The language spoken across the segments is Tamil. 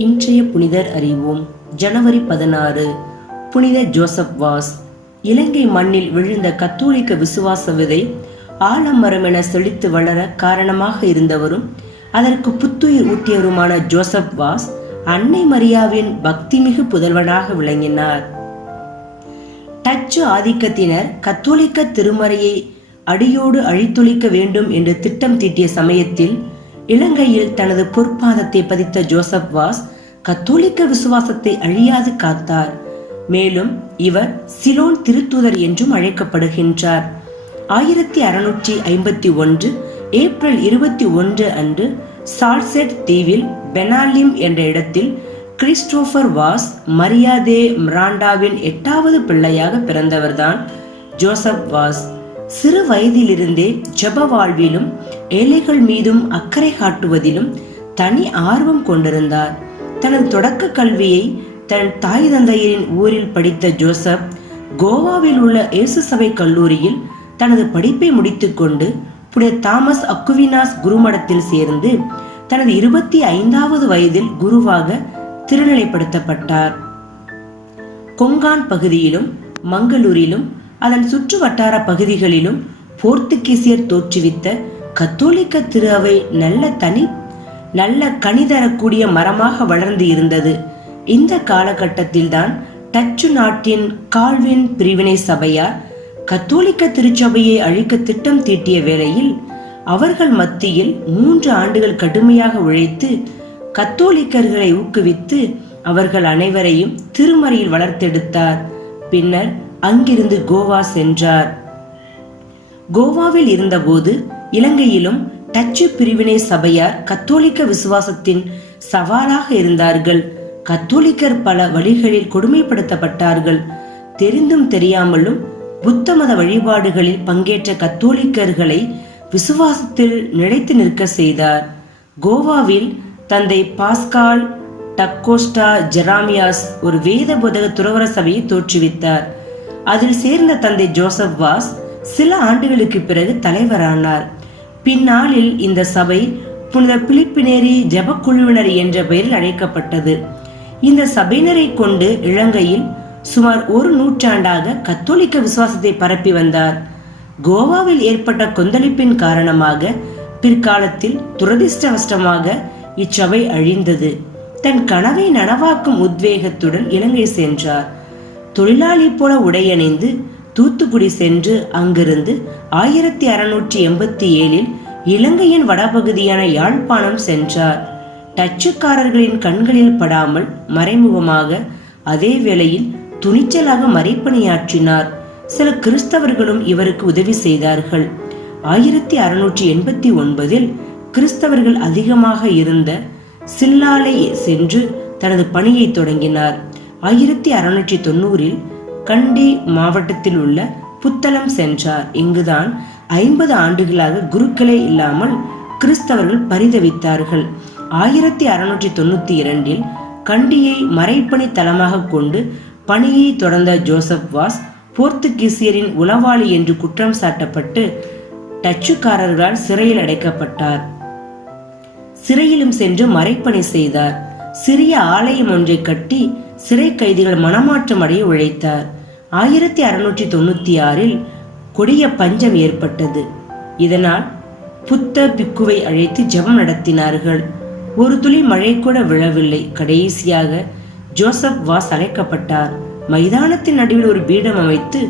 இன்றைய புனிதர் அறிவோம். ஜனவரி 16. புனித ஜோசப் வாஸ். இலங்கை மண்ணில் விழுந்த கத்தோலிக்க விசுவாச விதை ஆலமரம் என செழித்து வளர காரணமாக இருந்தவரும் அதற்கு புத்துயிர் ஊட்டியவருமான ஜோசப் வாஸ் அன்னை மரியாவின் பக்திமிகு புதல்வனாக விளங்கினார். டச்சு ஆதிக்கத்தினர் கத்தோலிக்க திருமறையை அடியோடு அழித்தொழிக்க வேண்டும் என்று திட்டம் தீட்டிய சமயத்தில் இலங்கையில் தனது பொற்பாதத்தை பதித்த ஜோசப் வாஸ் கத்தோலிக்க விசுவாசத்தை அழியாது காத்தார். மேலும் இவர் சிலோன் திருத்தூதர் என்றும் அழைக்கப்படுகின்றார். 1651 ஏப்ரல் 21 அன்று சால்செட் தீவில் பெனாலிம் என்ற இடத்தில் கிறிஸ்டோபர் வாஸ் மரியா தே மிராண்டாவின் 8வது பிள்ளையாக பிறந்தவர்தான் ஜோசப் வாஸ். சிறு வயதிலிருந்தே ஜப வாழ்விலும் ஏழைகள் மீதும் அக்கறை காட்டுவதிலும் தனி ஆர்வம் கொண்டிருந்தார். தனது தொடக்க கல்வியை தன் தாய் தந்தையரின் ஊரில் படித்த ஜோசப் கோவாவில் உள்ள இயேசு சபை கல்லூரியில் தனது படிப்பை முடித்துக்கொண்டு புனித தாமஸ் அக்குவினாஸ் குருமடத்தில் சேர்ந்து தனது 25வது வயதில் குருவாக திருநிலைப்படுத்தப்பட்டார். கொங்கான் பகுதியிலும் மங்களூரிலும் அதன் சுற்று வட்டார பகுதிகளிலும் போர்த்துகீசியர் தோற்றுவித்த கத்தோலிக்க திரு அவை நல்ல கனி தரக்கூடிய மரமாக வளர்ந்து இருந்தது. இந்த காலகட்டத்தில் தான் டச்சு நாட்டின் கால்வின் பிரிவினை சபையார் கத்தோலிக்க திருச்சபையை அழிக்க திட்டம் தீட்டிய வேளையில் அவர்கள் மத்தியில் 3 ஆண்டுகள் கடுமையாக உழைத்து கத்தோலிக்கர்களை ஊக்குவித்து அவர்கள் அனைவரையும் திருமறையில் வளர்த்தெடுத்தார். பின்னர் அங்கிருந்து கோவா சென்றார். கோவாவில் இருந்தபோது இலங்கையிலும் டச்சு பிரிவினை சபையார் கத்தோலிக்க விசுவாசத்தின் சவாலாக இருந்தார்கள். கத்தோலிக்கர் பல வழிகளில் கொடுமைப்படுத்தப்பட்டார்கள். தெரிந்தும் தெரியாமலும் புத்த மத வழிபாடுகளில் பங்கேற்ற கத்தோலிக்கர்களை விசுவாசத்தில் நிலைத்து நிற்க செய்தார். கோவாவில் தந்தை பாஸ்கால் டக்கோஸ்டா ஜெராமியாஸ் ஒரு வேத போதக துறவர சபையை தோற்றுவித்தார். அதில் சேர்ந்த தந்தை ஜோசப் வாஸ் சில ஆண்டுகளுக்கு பிறகு தலைவரானார். பின்னாளில் இந்த சபை புனித பிலிப்பினேரி ஜபக்குழுவினர் என்ற பெயரில் அழைக்கப்பட்டது. இந்த சபையினரை கொண்டு இலங்கையில் சுமார் 1 நூற்றாண்டாக கத்தோலிக்க விசுவாசத்தை பரப்பி வந்தார். கோவாவில் ஏற்பட்ட கொந்தளிப்பின் காரணமாக பிற்காலத்தில் துரதிர்ஷ்டவசமாக இச்சபை அழிந்தது. தன் கனவை நனவாக்கும் உத்வேகத்துடன் இலங்கை சென்றார். தொழிலாளி போல உடையணிந்து தூத்துக்குடி சென்று அங்கிருந்து 1687 இலங்கையின் வடபகுதியான யாழ்ப்பாணம் சென்றார். டச்சுக்காரர்களின் கண்களில் படாமல் மறைமுகமாக அதே வேளையில் துணிச்சலாக மறைப்பணியாற்றினார். சில கிறிஸ்தவர்களும் இவருக்கு உதவி செய்தார்கள். 1689 கிறிஸ்தவர்கள் அதிகமாக இருந்த சில்லாலை சென்று தனது பணியை தொடங்கினார். 1690 கண்டி மாவட்டத்தில் உள்ள புத்தளம் சென்றார். இங்குதான் 50 ஆண்டுகளாக குருக்களே இல்லாமல் கிறிஸ்தவர்கள் பரிதவித்தார்கள். 1692 கண்டியை மறைப்பணி தளமாக கொண்டு பணியை தொடர்ந்த ஜோசப் வாஸ் போர்த்துகீசியரின் உளவாளி என்று குற்றம் சாட்டப்பட்டு டச்சுக்காரர்களால் சிறையில் அடைக்கப்பட்டார். சிறையிலும் சென்று மறைப்பணி செய்தார். சிறிய ஆலயம் ஒன்றை கட்டி சிறை கைதிகள் மனமாற்றம் அடைய உழைத்தார். 1696 கொடிய பஞ்சம் ஏற்பட்டது. இதனால் புத்த பிக்குவை அழைத்து ஜெபம் நடத்தினார்கள். ஒரு துளி மழை கூட விழவில்லை. கடைசியாக ஜோசப் வாஸ் அழைக்கப்பட்டார். மைதானத்தின் நடுவில் ஒரு பீடம் அமைத்து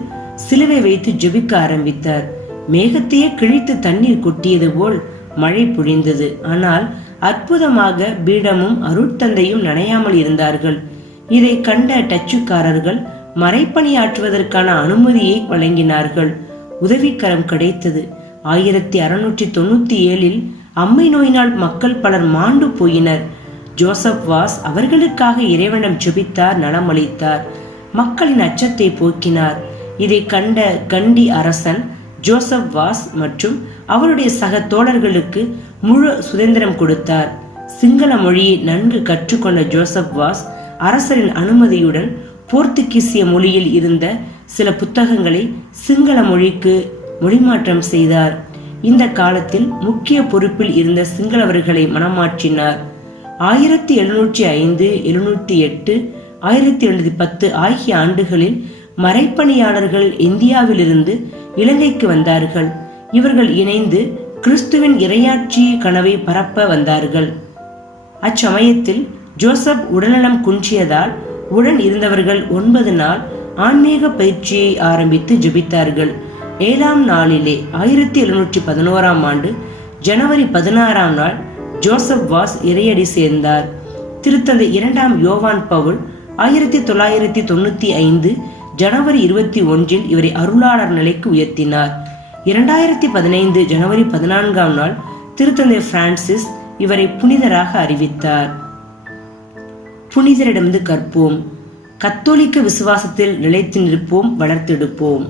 சிலுவை வைத்து ஜெபிக்க ஆரம்பித்தார். மேகத்தையே கிழித்து தண்ணீர் கொட்டியது போல் மழை பொழிந்தது. ஆனால் அற்புதமாக பீடமும் அருட்தந்தையும் நனையாமல் இருந்தார்கள். இதை கண்ட டச்சுக்காரர்கள் மறைப்பணியாற்றுவதற்கான அனுமதியை வழங்கினார்கள். உதவிக்கரம் கிடைத்தது. 1697 அம்மை நோயினால் மக்கள் பலர் மாண்டு போயினர். ஜோசப் வாஸ் அவர்களுக்காக இறைவனிடம் ஜெபித்தார், நலமளித்தார், மக்களின் அச்சத்தை போக்கினார். இதை கண்ட கண்டி அரசன் ஜோசப் வாஸ் மற்றும் அவருடைய சக தோழர்களுக்கு முழு சுதந்திரம் கொடுத்தார். சிங்கள மொழியை நன்கு கற்றுக்கொண்ட ஜோசப் வாஸ் அரசரின் அனுமதியுடன் போர்த்துகீசிய மொழியில் இருந்த சில புத்தகங்களை சிங்கள மொழிக்கு மொழிமாற்றம் செய்தார். இந்த காலத்தில் முக்கிய பொறுப்பில் இருந்த சிங்களவர்களை மனமாற்றினார். 1705, 1708, 1710 ஆகிய ஆண்டுகளில் மறைப்பணியாளர்கள் இந்தியாவிலிருந்து இலங்கைக்கு வந்தார்கள். இவர்கள் இணைந்து கிறிஸ்துவின் இறையாட்சி கனவை பரப்ப வந்தார்கள். அச்சமயத்தில் ஜோசப் உடல்நலம் குன்றியதால் உடன் இருந்தவர்கள் 9 நாள் ஆன்மீக பயிற்சியை ஆரம்பித்து ஜெபித்தார்கள். 7ஆம் நாளிலே 1711ஆம் ஆண்டு ஜனவரி 16ஆம் நாள் ஜோசப் வாஸ் இறையடி சேர்ந்தார். திருத்தந்தை 2ஆம் யோவான் பவுல் 1995 ஜனவரி 21 இவரை அருளாளர் நிலைக்கு உயர்த்தினார். 2015 ஜனவரி 14ஆம் நாள் திருத்தந்தை பிரான்சிஸ் இவரை புனிதராக அறிவித்தார். புனிதரிடமிருந்து கற்போம். கத்தோலிக்க விசுவாசத்தில் நிலைத்து நிற்போம், வளர்த்தெடுப்போம்.